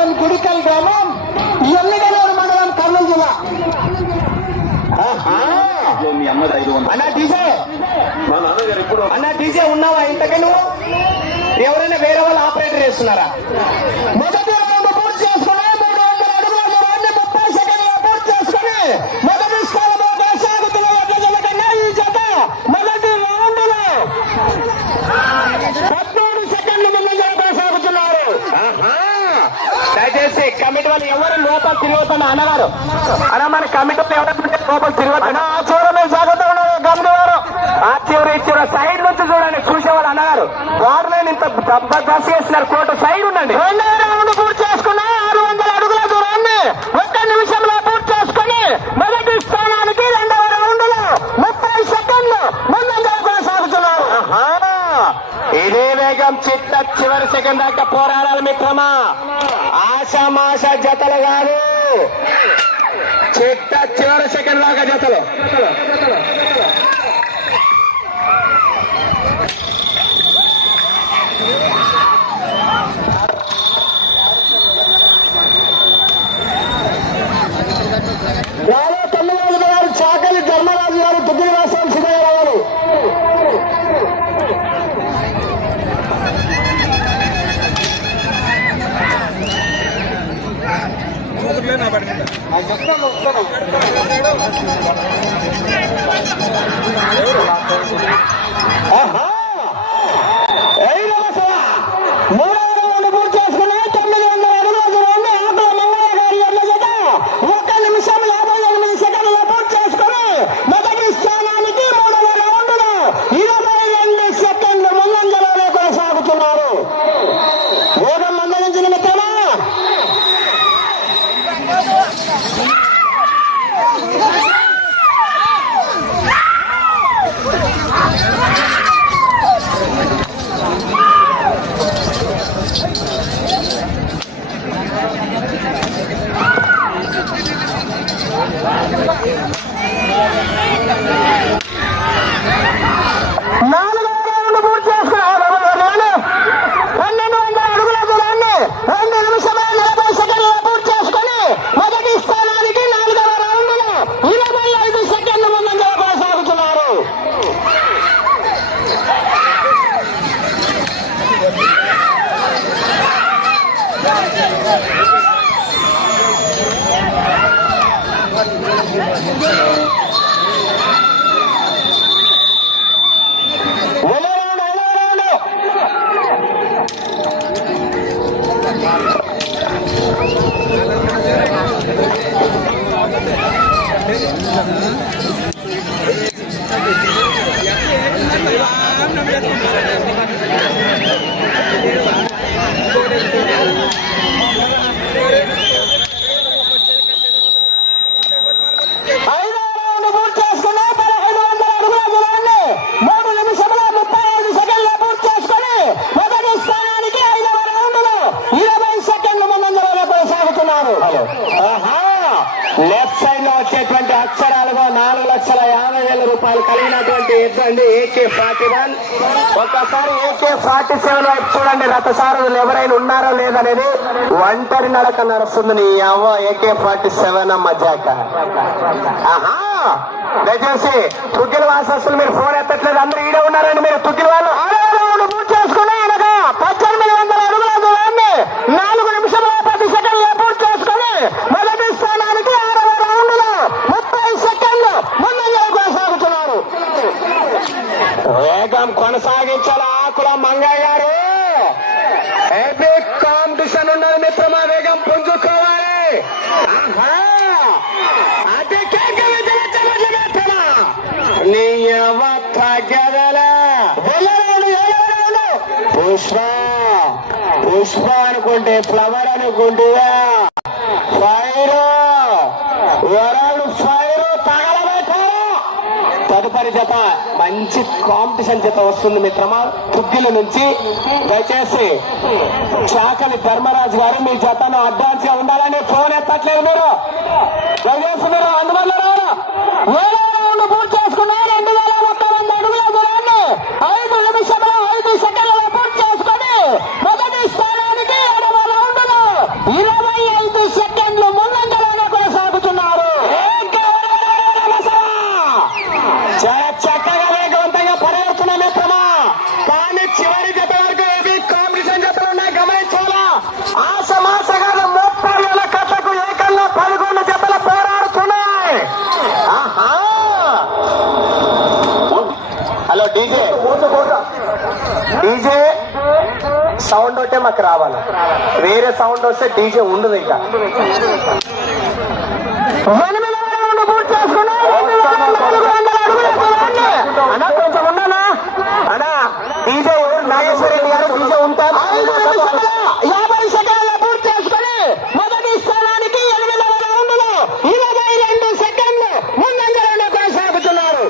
మండలం గుడికల్ గ్రామం ఎమ్మిగనూరు మండలం కర్నూలు జిల్లా. మీ అమ్మది 500. అన్నా డీజే, మా నాన్నగారు ఎప్పుడు అన్నా డీజే ఉన్నావా ఇంతకే నువ్వు? ఎవరైనా వేరే వాళ్ళు ఆపరేటర్ చేస్తున్నారా? మొదటి రౌండ్ పూర్తి చేసుకుని 300 అడుగుల దూరాన్ని 30 సెకండ్లో పూర్తి చేసుకుని మొదటి స్థానంలో కొనసాగుతున్న ఎడ్ల జత కన్నా ఈ జత మొదటి రౌండ్ లో 13 సెకండ్ల ముందు కొనసాగుతున్నారు. దయచేసి కమిటీ వాళ్ళు ఎవరు లోపల తిరుగుతున్నా అన్నగారు, అన్న మన కమిటీ వాళ్ళు ఎవరు లోపల తిరుగుతున్నా ఆ చివరి జాగ్రత్త ఉన్నారు కమిటీ వారు. ఆ చివరి సైడ్ నుంచి చూడండి చూసేవాళ్ళు అన్నగారు. వార్లైన్ ఇంత దశ చేస్తున్నారు, కోర్టు సైడ్ ఉండండి. 2వ రౌండ్ పూర్తి చేసుకున్నా 600 అడుగుల దూరాన్ని 1 నిమిషంలో పూర్తి చేసుకుని మొదటి స్థానానికి 2వ రౌండ్ లో 30 సెకండ్లు ముందంజలో కొనసాగుతున్నారు. ఇదే వేగం చివరి సెకండ్ దాకా పోరాడాలి మిత్రమా. ఆశామాష జతలు కాదు, చివరి సెకండ్ దాకా జతలు. తల్లివాళ్ళు గారు చాకలి ధర్మరాజు గారు తుగ్గిరి రాష్ట్రం సుధయ్య గారు. మూడవ రౌండ్ పూర్తి చేసుకుని 900 అడుగుల దూరాన్ని ఆకుల మంగళ గారి ఎడ్ల జత 1 నిమిషం 58 సెకండ్లు పూర్తి చేసుకుని మొదటి స్థానానికి 3వ రౌండ్ లో 22 సెకండ్లు ముందంజలోనే కొనసాగుతున్నారు. వేగం మందలించిన మిత్రమా. లెఫ్ట్ సైడ్ లో వచ్చేటువంటి అక్షరాలుగా 4,50,000 రూపాయలు కలిగినటువంటి ఎద్దండి AK-41. ఒక్కసారి AK-47 వైపు చూడండి, రథసారథులు ఎవరైనా ఉన్నారో లేదనేది. ఒంటరి నడక నడుస్తుంది నీ అవ్వ AK-47 మధ్యాక. దయచేసి తుగ్గిల వాసస్తులు మీరు ఫోన్ ఎత్తట్లేదు, అందరూ ఈడే ఉన్నారండి. మీరు తుగ్గిల వాళ్ళు పూర్తి చేసుకున్నా అనగా 1800 అడుగుల దూరాన్ని 4 నిమిషంలో 10 సెకండ్లు పూర్తి చేసుకుని మొదటి స్థానానికి 6వ రౌండ్ లో 30 సెకండ్లు ముందంజలో కొనసాగుతున్నారు. వేగం కొనసాగించాల ఆకుల మంగయ్య గారు. హెవీ కాంపిటీషన్ ఉన్నది మిత్రమా, వేగం పుంజుకోవాలి. అదే నీ పుష్ప అనుకుంటే ఫ్లవర్ అనుకుంటువా, ఫైర్ వరల్డ్ ఫైర్ తగలబెట్టారు. తదుపరి జత మంచి కాంపిటీషన్ జత వస్తుంది మిత్రమా తుగ్గిల నుంచి. దయచేసి చాకలి ధర్మరాజు గారు మీ జతను అడ్వాన్స్ గా ఉండాలని ఫోన్ ఎత్తట్లేదు మీరు. దయచేసి మీరు అందువల్ల పూర్తి చేసుకున్నారు. 2,100 అడుగుల దూరాన్ని 5 నిమిషంలో 5 సెకండ్లలో పూర్తి చేసుకుని మొదటి స్థానానికి 7వ రౌండ్ లో 25 సెకండ్లు ముందంజలోనే కొనసాగుతున్నారు. చాలా చక్కగా వేగవంతంగా పరిగెడుతున్న మిత్రమా, కానీ చివరి జత వరకు ఏవి కాంపిటీషన్ జతలు ఉన్నాయి, గమనించాలా. ఆశమాసగా 30,000 కట్టకు ఏకంగా 11 జతలు పోరాడుతున్నాయి. హలో డీజే, డీజే సౌండ్ ఉంటే మాకు రావాలి, వేరే సౌండ్ వస్తే డీజే ఉండదు. ఇంకా అన్నా కొంచెం ఉన్నానా అన్నా, డీజే నాగేశ్వర రెడ్డి గారు డీజే ఉంటారు. 50 సెకండ్ల పూర్తి చేసుకుని మొదటి స్థానానికి 8వ రౌండ్లో 22 సెకండ్లు ముందంజలోనే కొనసాగుతున్నారు.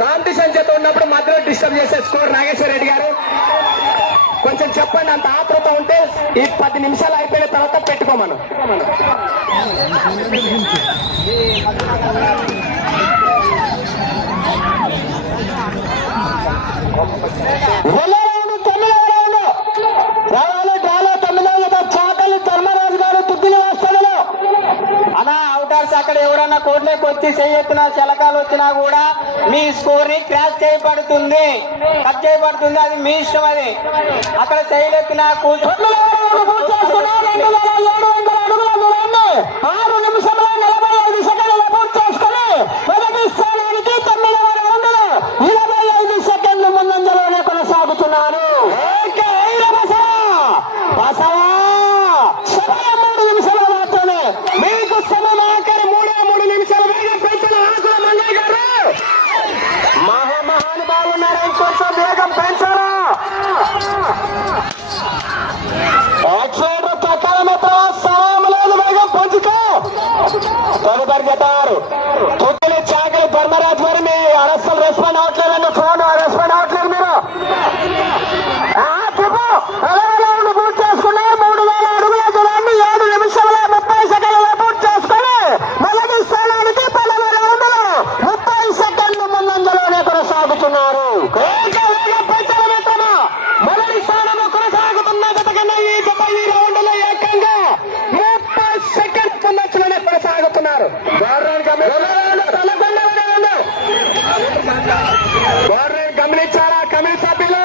కాంపిటీషన్ చేత ఉన్నప్పుడు మధ్యలో డిస్టర్బ్ చేసే స్కోర్ నాగేశ్వర రెడ్డి గారు కొంచెం చెప్పండి. అంత ఆత్రత ఉంటే ఈ 10 నిమిషాలు అయిపోయిన తర్వాత పెట్టుకోమను. చాకలి ధర్మరాజు గారు తుగ్గిలి వస్తాడు అలా అవుటార్స్. అక్కడ ఎవరన్నా కోట్లోకి వచ్చి చేయెత్తినా శలకాలు వచ్చినా కూడా మీ స్కోర్ ని క్రాష్ చేయబడుతుంది, కట్ చేయబడుతుంది. అది మీ ఇష్టం. అది అక్కడ చేయలేపినా 6 నిమిషంలో 45 సెకండ్ల పూర్తి చేసుకుని మొదటి స్థానానికి 9వ రౌండ్లో 25 సెకండ్లు ముందంజలోనే కొనసాగుతున్నారు. సమయం 3 నిమిషాలు మాత్రమే. మీకు సమయం ఆఖరి 3 నిమిషాలు వేగం పెంచిన ఆకుల మంగయ్య గారు మహానుభావులు ఉన్నారు. ఇంకొంచెం వేగం పెంచారా. సమయం లేదు, వేగం పెంచుకో. తదుపరి జతారు తుగ్గిలి చాకలి ధర్మరాజు గారు. మీ అరసలు రెస్పాండ్ అవ్వట్లేదండి, ఫోన్ రెస్పాండ్ అవ్వట్లేదు మీరు. పూర్తి చేసుకుని 3000 అడుగుల దూరాన్ని 7 నిమిషాల 30 సెకండ్ల పూర్తి చేసుకుని మొదటి స్థానానికి 10వ రౌండ్లో 30 సెకండ్లు ముందంజలోనే కొనసాగుతున్నారు. మొదటి స్థానంలో కొనసాగుతున్న జత కన్నా ఈ జత ఈ రౌండ్లో ఏకంగా 30 సెకండ్ ముందంజలోనే కొనసాగుతున్నారు. గమనించారా కమిటీ సభ్యులు?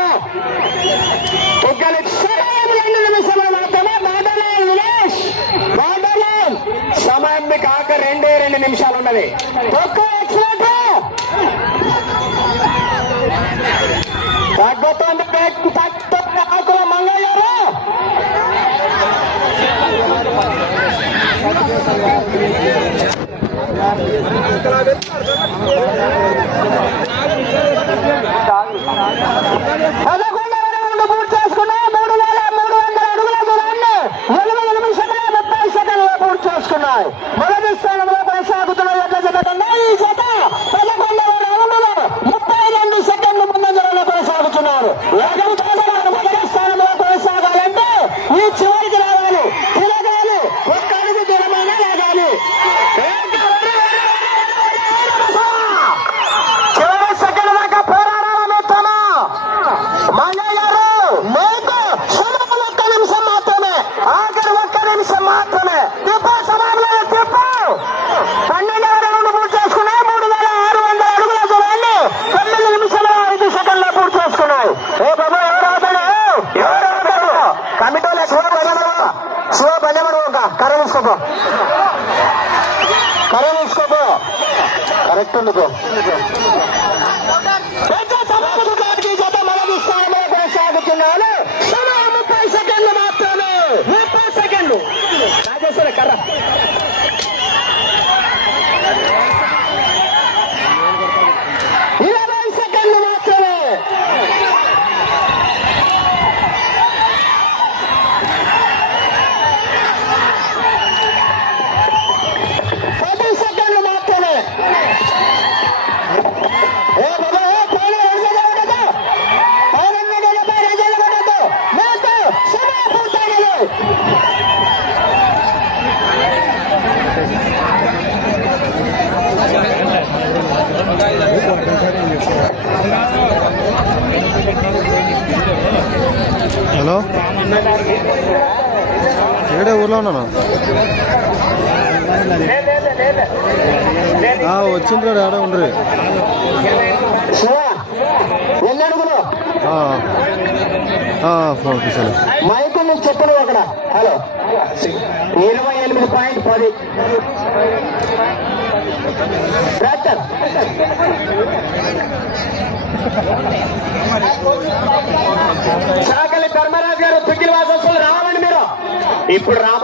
సమయం మీకు ఆక 2 నిమిషాలు ఉన్నది. తగ్గుతుంది ఆకుల మంగయ్య గారు. పూర్తి చేసుకున్నా 3,300 అడుగుల దూరాన్ని 8 నిమిషాల 30 సెకండ్లు పూర్తి చేసుకున్నాయి. మొదటి స్థానంలో కొనసాగుతున్న జత కన్నా ఈ జత 11వ రౌండ్లో 32 సెకండ్లు ముందంజలో కొనసాగుతున్నారు. మొదటి స్థానంలో కొనసాగాలంటే ఈ చివరికి రావాలి, తిరగాలి, ఒక్క అడుగు దూరమైనా లాగాలి. చివరి సెకండ్ దాకా పోరాడాలని తమ మంగయ్య గారు. మీకు సమయం 1 నిమిషం మాత్రమే, ఆఖరి 1 నిమిషం మాత్రమే. తిప్పు సమయంలో తిప్పు. 12వ రౌండ్ పూర్తి చేసుకున్నాయి. 3,600 అడుగుల దూరాన్ని 9 నిమిషాల 5 సెకండ్ల పూర్తి చేసుకున్నాయి. ఏ బాబు ఎవరు అవుతాడు? కమిటీలో శివ బలెమడు కర్ర తీసుకోపో, కరెక్ట్ ఉండుకో. జత మొదటి స్థానంలో కొనసాగుతున్నారు. సమయం 30 సెకండ్లు మాత్రమే. 30 సెకండ్లు. రాజేశ్వర కర్ర 20 సెకండ్లు మాత్రమే. 10 సెకండ్లు మాత్రమే. ఏ బాబా, ఏ పోనీ, ఇక్కడే ఊర్లో ఉన్నాను. వచ్చిండ్రు ఆడ ఉండ్రి. ఎన్ని అడుగులు ఫోన్ తీసాను. మైకు నువ్వు చెప్పను అక్కడ. హలో 28.10 ట్రాక్టర్ చాకలి ధర్మరాజు గారు పిక్కిలి వాసస్తులు రావాలండి మీరు ఇప్పుడు